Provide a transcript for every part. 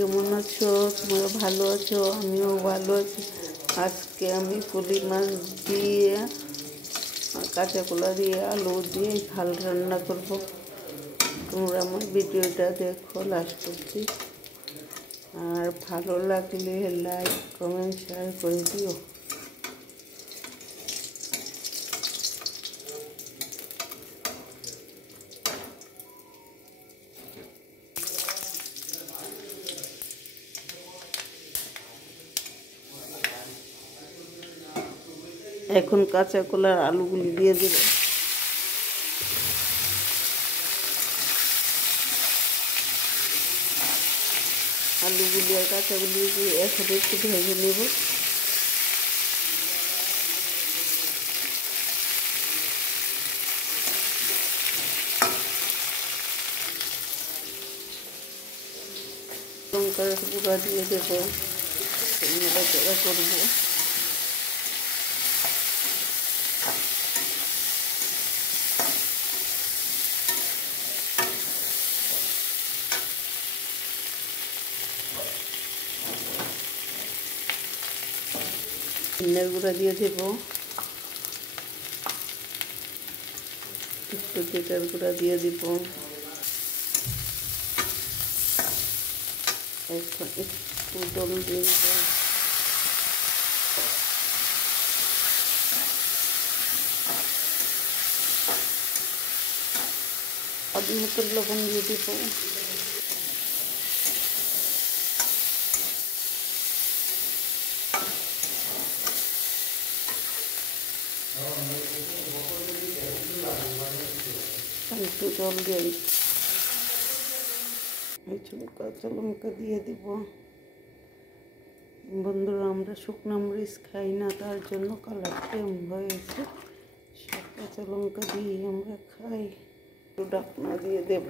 কেমন আছো? তোমরা ভালো আছো? আমিও ভালো আছি। আজকে আমি পুঁটি মাছ দিয়ে কাঁচা কলা দিয়ে আলু দিয়ে ঝাল রান্না করব। তোমরা আমার ভিডিওটা দেখো লাস্ট অবধি, আর ভালো লাগলে লাইক কমেন্ট শেয়ার করে দিও। এখন কাঁচা কলার আলুগুলি দিয়ে দেব। আলুগুলি আর কাঁচাগুলি একসাথে একটু ভেজে নেব। লঙ্কার গুঁড়া দিয়ে দেবো, নাড়াচাড়া করবো। ধনিয়ার গুঁড়া দিয়ে দেবো, একটু জিরার গুঁড়া দিয়ে দিব, এখন একটু দম দিয়ে দেবো, স্বাদ মতো লবণ দিয়ে দিব। একটু জল দিয়ে কাঁচা লঙ্কা দিয়ে দিব। বন্ধুরা, আমরা শুকনো মরিচ খাই না, তার জন্য কালারটা এমন হয়েছে। সব কাঁচা লঙ্কা দিয়ে আমরা খাই। একটু ঢাকনা দিয়ে দেব।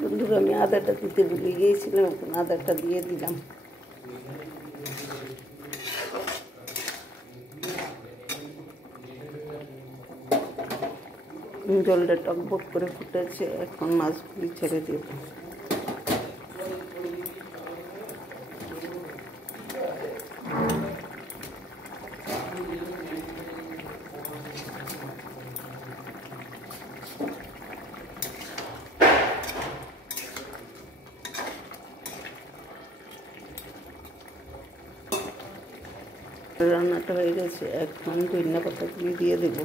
বন্ধুরা, আমি আদাটা দিতে ভুলে গিয়েছিলাম, এখন আদাটা দিয়ে দিলাম। জলটা টকবক করে ফুটেছে, এখন মাছগুলি ছেড়ে দেব। রান্নাটা হয়ে গেছে, এখন ধনিয়া পাতাগুলি দিয়ে দেব।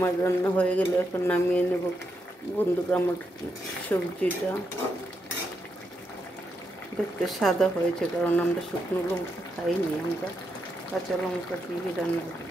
মাছ রান্না হয়ে গেলে এখন নামিয়ে নেব। বন্ধুরা, আমার সবজিটা দেখতে সাদা হয়েছে, কারণ আমরা শুকনো লঙ্কা খাইনি, আমরা কাঁচা লঙ্কা দিয়ে রান্না করি।